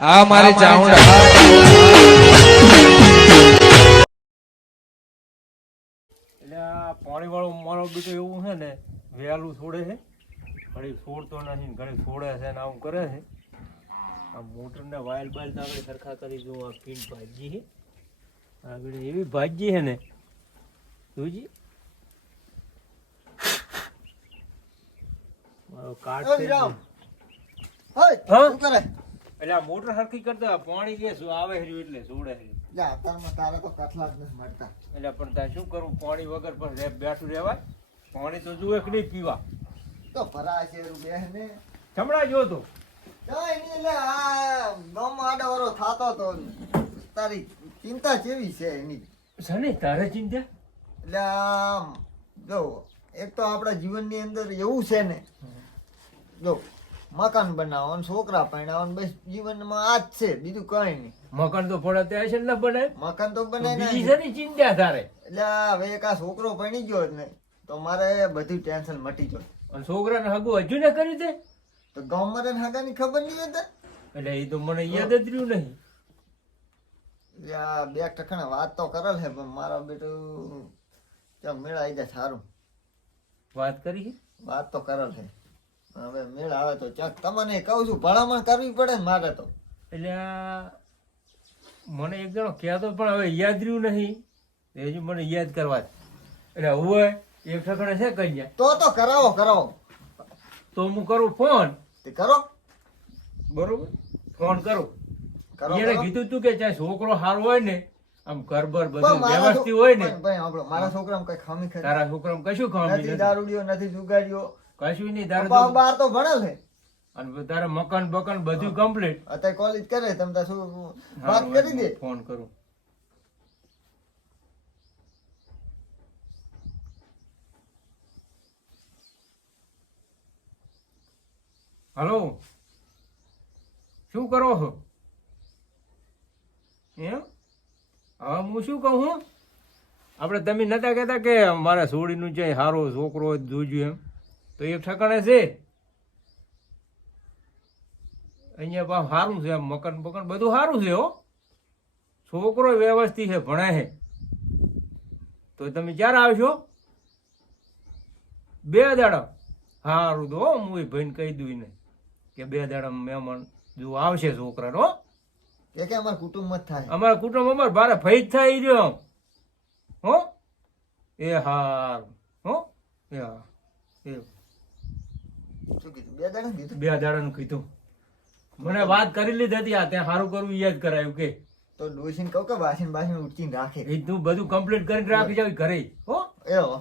આ મારી ચાઉંડા એટલે આ પાણી વાળો મારો બેટો એવું છે ને વહેલું છોડે છે. ઘણી છોડતો નથી ને ઘણી છોડે છે ને આવું કરે છે. આ મોટર ને વાયલ બાયલ તો આપણે સરખા કરી જો આ પીન ભાજી છે. આગળ એવી ભાજી છે ને જોજી. મારો કાર્ડ હા? એટલે આ મોટર સરખી કરતા પાણી શું આવે છે એટલે છે. એટલે અત્યારમાં તારે તો કઠલા જ નથી મળતા. એટલે પણ ત્યાં શું કરવું? પાણી વગર પણ રેપ બેઠું રહેવાય? પાણી તો જુએ કે નહીં પીવા? તો ભરાય છે એવું બે ને. જમણા જો તો. એટલે આ ગામમાં આડાઅવળો થાતો તો તારી ચિંતા કેવી છે એની? સને તારે ચિંતા? એટલે જો એક તો આપણા જીવનની અંદર એવું છે ને જો મકાન બનાવો ને છોકરા પરણાવો ને બસ જીવનમાં આ જ છે બીજું કઈ નહીં. મકાન તો ફોડા ત્યાં છે ને બને? મકાન તો બને બીજી છે ને ચિંતા તારે? એટલે હવે એક આ છોકરો પરણી ગયો જ ને તો મારે બધું ટેન્શન મટી જાય અને છોકરાને હગું હજુ ને કર્યું દે તો ગામમાં રહીને હગાની ખબર નહીં હતા એટલે એ તો મને યાદ જ રહ્યું નહીં. બે ટકાના વાત તો કરેલ હે પણ મારા બેટું ચમ મેળા આવી જાય સારું વાત કરી છે? વાત તો કરેલ છે. હવે મેળ આવે તો ચાક તમને કહું છું ભલામણ કરવી પડે ને મારે તો. એટલે મને એક જણો કહેતો પણ હવે યાદ રહ્યું નહીં. હજી મને યાદ કરવા એટલે હવે એક ઠકણે છે કન્યા? તો તો કરાવો કરાવો. તો હું કરું ફોન? તે કરો. બરોબર? ફોન કરું. એને કીધું તું કે ત્યાં છોકરો સારો હોય ને આમ ઘરબર બધું વ્યવસ્થિત હોય ને. મારા છોકરામાં કઈ ખામી તારા છોકરામાં કશું ખામી નથી નથી. દારૂડિયો નથી જુગાડ્યો કશું નહીં તારે બાર તો ભણેલ છે અને તારે મકાન બકાન બધું કમ્પ્લીટ અત્યારે કોલેજ કરે તમે તાર શું વાત કરી દે. ફોન કરું. હલો? શું કરો છો? એમ? હવે હું શું કહું આપણે તમે નતા કહેતા કે મારા સોડીનું છે સારો છોકરો જોજો એમ. તો એ ઠકાણે છે? અહીંયા પણ સારું છે આમ મકાન બકાન બધું સારું છે હો. છોકરો વ્યવસ્થિત છે ભણે છે. તો તમે ક્યારે આવશો? બે દાડા. સારું તો હો, એ ભાઈને કહી દઉં ને કે બે દાડા મહેમાન જો આવશે છોકરા હો. કે કે અમારા કુટુંબ જ થાય. અમારા કુટુંબ અમારે ભારે ભય જ થાય જો હો? એ હાર. હો? એ હા. એ શું કીધું બે દાડા કીધું બે દાડાનું કીધું. મને વાત કરી લીધી હતી આ ત્યાં સારું કરવું યાદ કરાયું કે. તો ડોસીને કહું કે વાસીન બાસીન ઉઠીને રાખે. એ તું બધું કમ્પ્લીટ કરીને રાખી જાવ ઘરે. હો? એ હો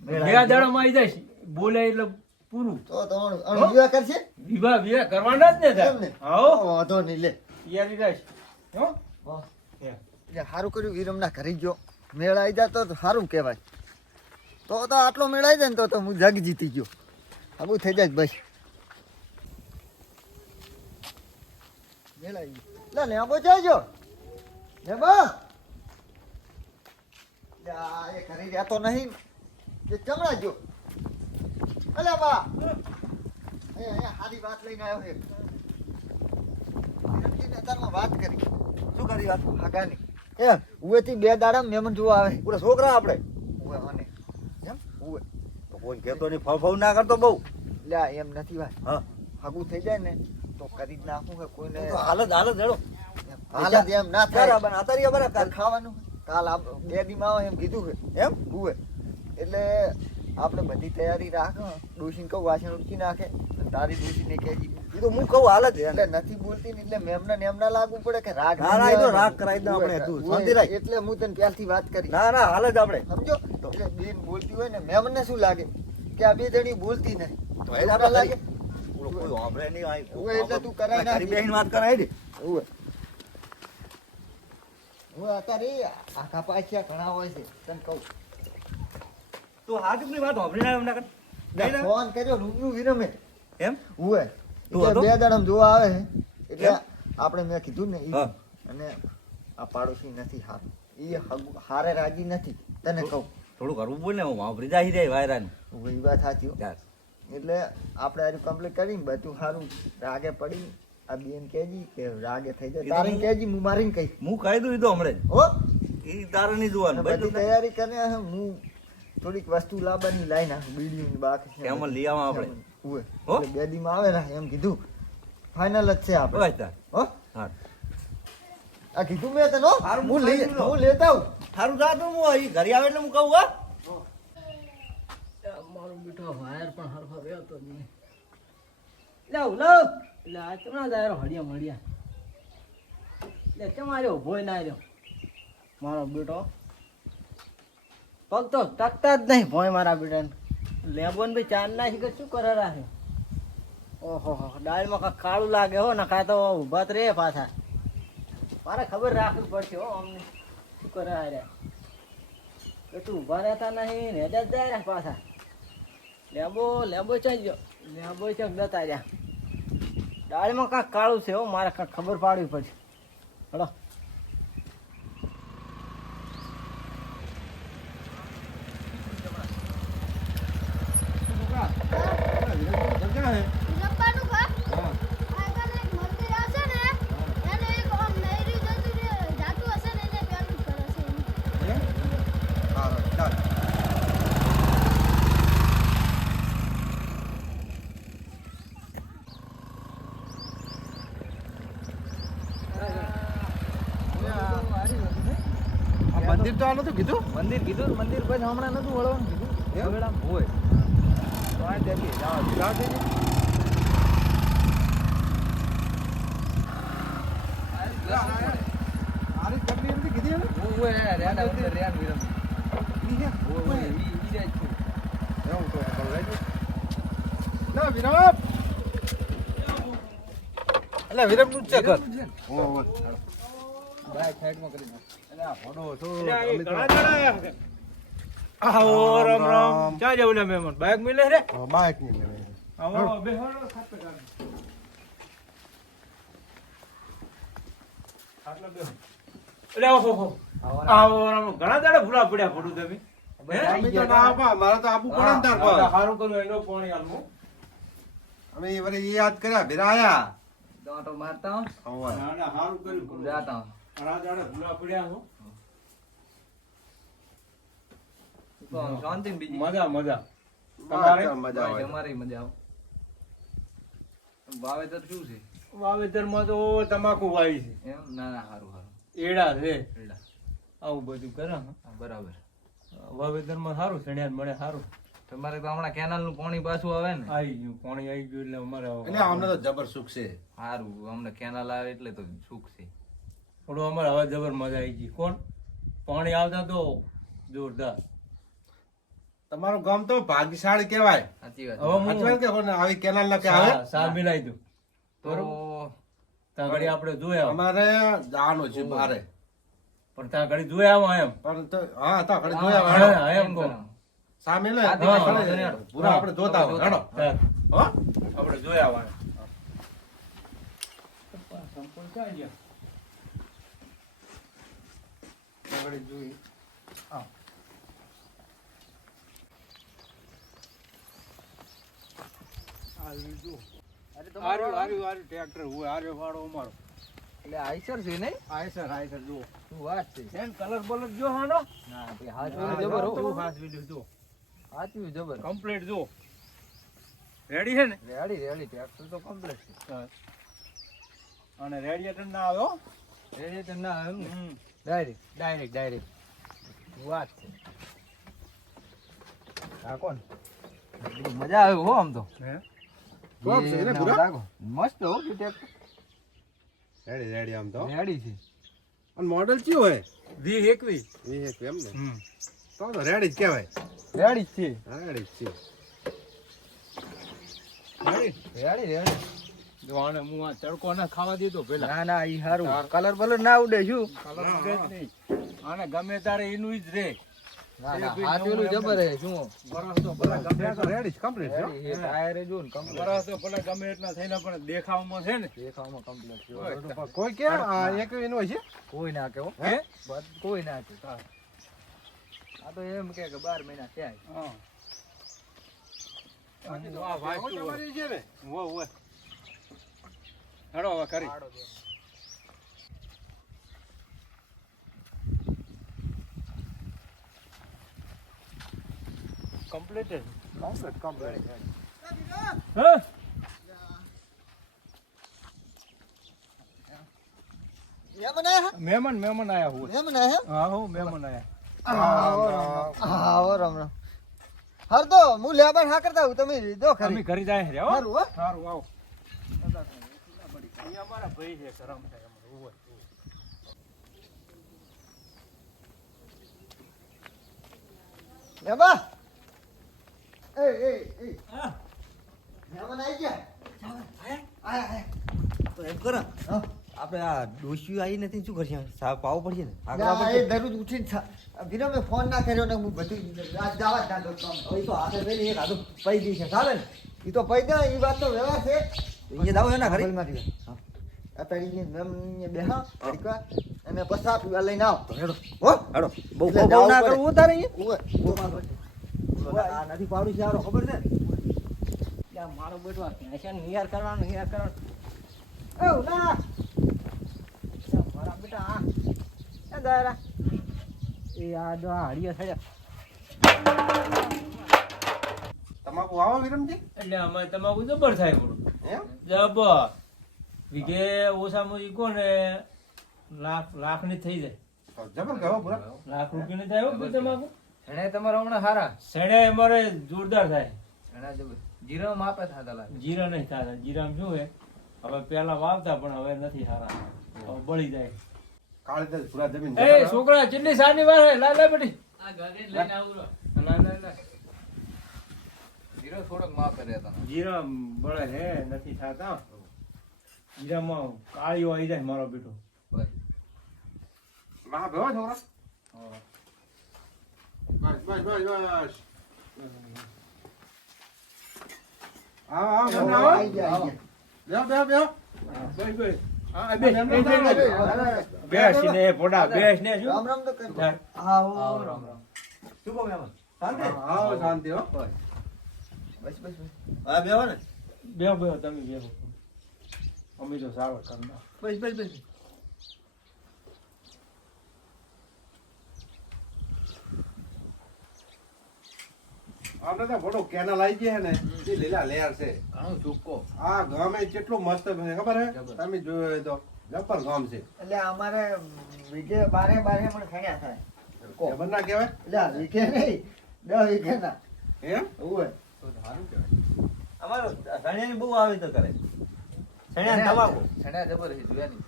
બે. દાડામાં આવી જાય. બોલે એટલે પૂરું. તો તમારું વિવાહ કરશે? વિવાહ વિવાહ કરવાના જ ને? આવો વાંધો નહીં લે. તૈયારી રાખ હો. એટલે સારું કર્યું વિરમના ઘરે ગયો. મેળા આવી જાય તો સારું કહેવાય. તો તો આટલો મેળ આવી જાય ને તો તો હું જગ જીતી ગયો. આવું થઈ જાય બસ લે લેબો જાયજો લેબો લે આ એ ઘરે રહેતો નહીં. એ ચમડા જો. અલે બા. સારી વાત લઈને આવ્યો છે. અત્યારમાં વાત કરી. શું કરી વાત? હાગાની. એ, ઉવેથી બે દાડા મહેમાન જોવા આવે. પૂરા છોકરા આપણે. ઉવે મને. કોઈ કહેતો નહીં ફવ ફવ ના કરતો બહુ. લ્યા એમ નથી ભાઈ. હા. હાગું થઈ જાય ને તો કરી જ નાખું કે કોઈને હાલત હાલત જડો હાલત એમ ના થાય. બરાબર આતારીયા બરાબર કાલ. ખાવાનું. કાલ આપ બે દીમાં આવે એમ કીધું કે એમ? ઉવે એટલે આપણે બધી તૈયારી રાખ ડોશીને કહું વાસણ ઉઠી નાખે. તારી ડોશીને કહેજી એ તો હું કહું હાલત હે. એટલે નથી બોલતી ને એટલે મેમને ને એમ લાગવું પડે કે રાગ ના, ના, એ તો રાગ કરાવી દો આપણે, તું શાંતિ રાખ. એટલે હું તને પહેલથી વાત કરી? ના ના હાલત આપણે. સમજો? એટલે બેન બોલતી હોય ને મેમને શું લાગે? કે આ બે જણી બોલતી નહીં તો એ આપણે લાગે? કોઈ વાપરે નહીં આ એટલે તું કરાઈ નાખ. ઘરી વાત કરાય ને ઉવે. ઉવે, અત્યારે આખા પાછા ઘણા હોય છે. તને કહું. તો હાજુકની વાત ના એમના? ફોન કર્યો રૂબરૂ વિરમે. એમ? હું તું એટલે હતો? બે દાડામાં જોવા આવે એટલે આપણે મેં કીધું ને અને આ પાડોશી નથી હારું. એ હારે રાજી નથી. તને કહું. થોડું કરવું બોલે હું વાપરી જાય રે વાયરાને. એ વાત સાચી એટલે આપણે આનું કમ્પ્લીટ કરીને બધું સારું રાગે પડી આ બેન કેજી કે રાગે થઈ જાય. તારે કેજી હું મારીને કહી હું કહી દઉં તો હમણાં હો? એ તારે નહીં જોવાનું. બધી તૈયારી કરીને હું થોડીક વસ્તુ લાવવાની લાઈ નાખું બીડીની બાકી એમાં લઈ આવા આપણે. ઉવે. એટલે બે દીમાં આવે ને એમ કીધું. ફાઇનલ જ છે આપણે. બસ તાર. હો? હા આ કીધું મેં તને હો? હારું, હું લઈ. હું લેતા આવું. સારું રાત હું અહીં ઘરે આવે એટલે હું કહું હા? મારો બેટો વાયર પણ હરખો રહ્યો તો નહીં. લાવ લવ એટલે આ ચમણા દાયરો હળિયા મળ્યા. એટલે તમારે ઊભો ના આવ્યો મારો બેટો. પગ તો ટકતા જ નહીં ભોય મારા બેટાને. લેબોન ભાઈ ચાર ના શીખે શું કરે રાખે ઓહો હો ડાળમાં કાળું લાગે હો નખા તો ઊભા જ રે પાછા. મારે ખબર રાખવી પડશે હો, અમને શું કરે કે તું ઊભા રહેતા નહીં ને જ જાય પાછા. લેબો લેબો ચાલ ગયો લેબો ચાલ નતા રહ્યા ડાળમાં કાંઈક કાળું છે હો, મારે કાંઈક ખબર પાડવી પડશે. હલો જપ્પાનું ઘર આગળ એક મંદિર હશે ને એને એક આમ નહેરી જતું રે- જાતું હશે ને એને પેલું જ ઘર હશે એનું. મંદિર તો આનું તો કીધું? મંદિર કીધું મંદિર પછી હમણાં નતું વળવાનું કીધું. આમ હોય. તો આ જઈએ જાઓ જઈએ વિરમ. નું છે. ઘર. બાય સાઈડમાં કરી નાખ. આવો રામ રામ ક્યાં જવું લે મહેમાન? બાઈક મિલે રે આવો બેહો ખાતે ખાતે ખાટલા બેહો. એટલે ઓહો હો આવો રામ. ઘણા દાડા ભૂલા પડ્યા પડું તમે. હે? આવી ગયા મારે તો આપવું પડે ને તાર પર. હા, કર્યું એનો પાણી અમે એ યાદ કર્યા ભેરા આયા. મારતા હો ના ના હારું કર્યું જાતા શાંતિ બીજી? મજા મજા. તમારે? તમારે મજા આવે. મજા વાવેતર શું છે? વાવેતરમાં તો તમાકુ વાવી છે. એમ? ના ના સારું સારું એડા છે. એલા, આવું બધું કરે બરાબર. વાવેતરમાં સારું શણિયા મળે સારું. તમારે તો હમણાં કેનાલનું પાણી પાછું આવે ને. આવી ગયું પાણી આવી ગયું એટલે અમારે એટલે અમને તો જબર સુખ છે. સારું અમને કેનાલ આવે એટલે તો સુખ છે. થોડું અમારે હવે જબર મજા આવી ગઈ. કોણ? પાણી આવતા તો જોરદાર. તમારું ગામ તો ભાગ્યશાળી કહેવાય. સાચી વાત. હવે કે કોને? આવી કેનાલ ના કે આવે? સા- સા મિલાઈ દઉં. તો ત્યાં ઘડી આપણે જોયા અમારે જવાનું છે બારે પણ ત્યાં ઘડી જોયા આવા એમ. પણ તો હા ત્યાં ઘડી જોયા એમ કોણ? સામે લે. પૂરા આપણે જોતા હોય. હેડો. હો. આપણે જોયા વાળા સંપૂર્ણ ક્યાં હા. ટ્રેક્ટર હોય, વાળો અમારો. એટલે આઈસર છે નહીં આયસર, આયસર જુઓ. શું વાત છે એમ કલર બલર જો હાનો? ના ભાઈ જબર હો જો. હાચવી જબર જો. Ready છે ને? રેડી રેડી ટ્રેક્ટર તો કમ્પ્લીટ છે અને radiator ના આવ્યો હો. ના તો એમ. ડાયરેક્ટ ડાયરેક્ટ ડાયરેક્ટ વાત છે. આ કોણ મજા આવે હો આમ તો. મસ્ત હો રેડી રેડી આમ તો. રેડી છે. અને મોડલ કયું હોય? વી એકવી. વી એક એમ ને. તો તો રેડી જ કહેવાય. રેડી જ છે. રેડી જ છે. Ready ready ready. હું આ તડકો ના ખાવા દીધો પેલા. ના ના ઈ હારું. કલર બલર ના ઉડે શું? કલર નહીં. આને ગમે તારે એનું જ રે. કોઈ કે આ હોય છે? કોઈ ના કે બસ કોઈ ના કે આ તો એમ કે કે બાર મહિના થયા હા. આ વાંચતું હોય. તમારી છે ને હોય, હોય. હેડો હવે કરી. કમ્પ્લીટેડ કમ્પ્લીટ કમ્પ્લીટ હા? મહેમાન? મહેમાન આયા હું. મહેમાન આયા? હા? હું મહેમાન આયા. આવો રામ રામ. આવો રામ રામ. હાર તો હું લેબર હા કરતા હું તમે દો અમે ખરી ઘરે જાય રે હો. સારું હો. સારું આવો. અહીંયા અમારા ભાઈ છે કરમ થાય અમારે ઊભો લેબા એ એ એ. મહેમાન આવી ગયા? આયા? આયા તો એમ કરો હા. આપણે આ ડોશીઓ આવી નથી શું કરશે? સાહેબ પાવો પડશે ને? આગળ એ દરરોજ ઉઠીને થા- વિનો મેં ફોન ના કર્યો ને હું બધું રાત દાવા જ ના કામ તો હાથે પેલી એક હાથો પૈ દી છે. ચાલે ને? એ તો પૈ દે એ વાત તો વ્યવહાર છે. અહીંયા દાવો એના ને મેમ અને પીવા લઈને આવો હેડો હો હેડો બહુ બહુ ના કરવું તારે અહીંયા ઉવે, ઉવે. બોલો, આ નથી પાડું છે આરો ખબર છે મારો બેટો આ ફેશન નિયાર કરવાનું નિયાર કરવાનું ઓ ના મારા બેટા આ એ દાયરા એ આ જો થયા તમાકુ આવો વિરમજી એટલે અમારે તમાકુ જબર થાય બોલું એમ જબર વીઘે ઓછામાં ઓછી કોને લાખ લાખની થઈ જાય. જબર ગયો પૂરા. લાખ રૂપિયા ની થાય કોઈ તમાકુ? એને તમારા હમણાં સારા સેણે અમારે જોરદાર થાય. જીરો માપે થતા લાગે જીરા નહીં થતા જીરા શું હે હવે પેલા વાવતા પણ હવે નથી સારા હવે બળી જાય. કાળી પૂરા જમીન એ છોકરા ચીની સાની વાર હે. જીરો થોડોક માપે રહેતા જીરા બળે હે નથી થતા. જીરામાં કાળીઓ આવી જાય મારો બેટો. ના ભેવા છોકરા બસ બસ બસ બસ. આવો તમને આવો. ગયા. બેહો બેહો બેહો. બેસ બેસ હા બેસ ના પોડા બેસ ને શું? રામ રામ તો કરી થાય? આવો રામ રામ. શું કહો મહેમાન શાંતિ? આવો શાંતિ હો. બસ બસ બસ. હા બેહો ને. બેહો બેહો તમે બેહો. અમે તો સાવર કરના બસ બસ બસ. આપણે તો મોટો કેનાલ આવી ગયા ને એ લીલા લેર છે. ઘણો ચૂકો આ ગામે કેટલું મસ્ત છે ખબર હે. તમે જોયો હોય તો. જબર ગામ છે. એટલે અમારે વીઘે બારે બારે પણ ખણ્યા થાય. ખબર ના કહેવાય? એટલે વીઘે નહીં દસ વીઘે ના એમ? ઉવે. તો સારું કહેવાય અમારો સણિયાની બહુ આવી તો કરે સણિયા તમાકુ છેડા જબર છે જોયા નહીં.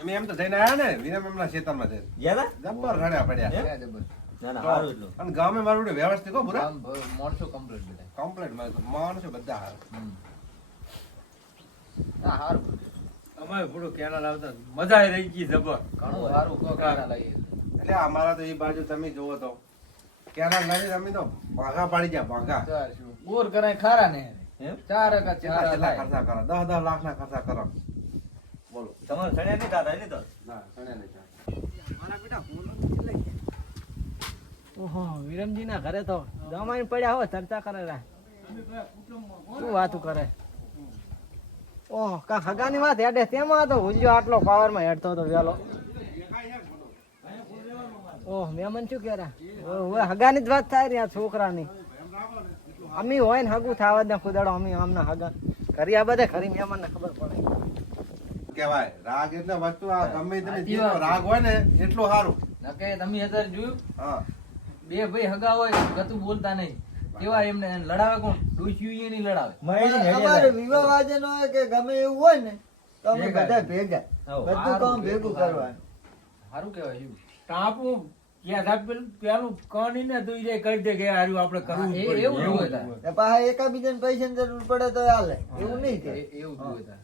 અમે એમ તો જઈને આયા ને વિરામ એમના ખેતરમાં જઈને ગયા જબર રડ્યા પડ્યા. જબર. ના ના સારું એટલું. અને ગામે મારું બધું વ્યવસ્થિત હો પૂરા? માણસો કમ્પ્લીટ બધા. કમ્પ્લીટ માણસો બધા હારા. હમ. ના અમારે થોડું કેનાલ આવતા મજા રહી ગઈ જબર. ઘણું સારું કહો કેનાલ આવી એટલે અમારા તો એ બાજુ તમે જોવો તો કેનાલ નથી તમે તો ભાગા પાડી ગયા ભાગા. શું બોર કરાય ખારા ને. ચાર કેટલા કેટલા ખર્ચા કરો? દસ દસ લાખ ના ખર્ચા કરો. બોલો. તમારે સણિયા નહીં થતા એની તો ના સણે નહીં થાય. ઓહો વિરમજીના ઘરે તો જમાઈને પડ્યા હો ચર્ચા કરે રા. શું વાતું કરે? ઓહ કા હગાની વાત હેડે. તેમાં તો હુંજો આટલો પાવરમાં હેડતો હતો વેલો ઓહ મેમન શું કે હવે હગાની જ વાત થાય રહ્યા આ છોકરાની. અમી હોય ને હગું થાવા દે ખુદાડો અમી આમના હગા. કરી આ બધે ખરી મહેમાન ને ખબર પડે. કેવાય રાગ એટલે વસ્તુ આ ગમે તમે જેટલો રાગ હોય ને એટલું સારું. નકે તમે અત્યારે જોયું? હા. બે ભાઈ હગા હોય ગતું બોલતા નહીં. કેવા એમને લડાવે કોણ? ડોશીઓ એ નહીં લડાવે. અમારે વિવાહ હોય કે ગમે એવું હોય ને તો અમે બધા ભેગા. બધું કામ ભેગું કરવાનું. સારું કહેવાય એવું. ટાપુ ક્યાં થાય પેલું પેલું કણી ને તું જે કહી દે કે હારું આપણે કરવું જ હા, એ- પડે. એવું જ હોય તાર. ને પાછા એકાબીજાને પૈસાની જરૂર પડે તો હાલે. એવું નહીં કે એ- એવું જ હોય તાર.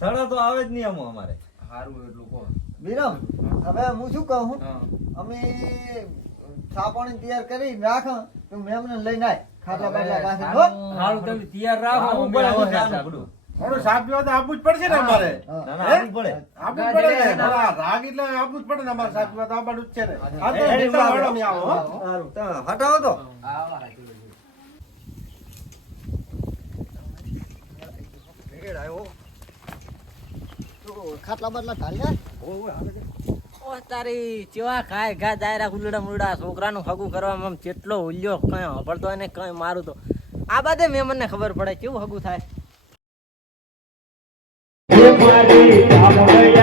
સણો તો આવે જ નહીં આમાં અમારે સારું એટલું કહો. વિરમ હવે હું શું કહું? હા. અમે સાપણી તૈયાર કરી રાખો તું મેમને લઈને આય. ખાટલા બાટલા પાસે તમે તૈયાર રાખો. થોડું સાફ પીવા તો આપવું જ પડશે ને અમારે? આપવું જ પડે. આપવું પડે ને. રાગ એટલે આપવું જ પડે ને અમારે સાફ પીવા તો આવવાનું જ છે ને. તો વાળો આવો હટાવો તો. ખાટલા બાટલા ઢાલ્યા ઓ ઓ હાલે છે ઓ તારી ચેવા ખાય ઘા દાયરા ઉલડા મુલડા છોકરાનું હગું કરવામાં આમ કેટલો ઉલ્યો કઈ હંભળતો હોય ને કઈ મારું તો. આ બાદે મેં મને ખબર પડે કેવું હગું થાય? காமடையாடி காமடையா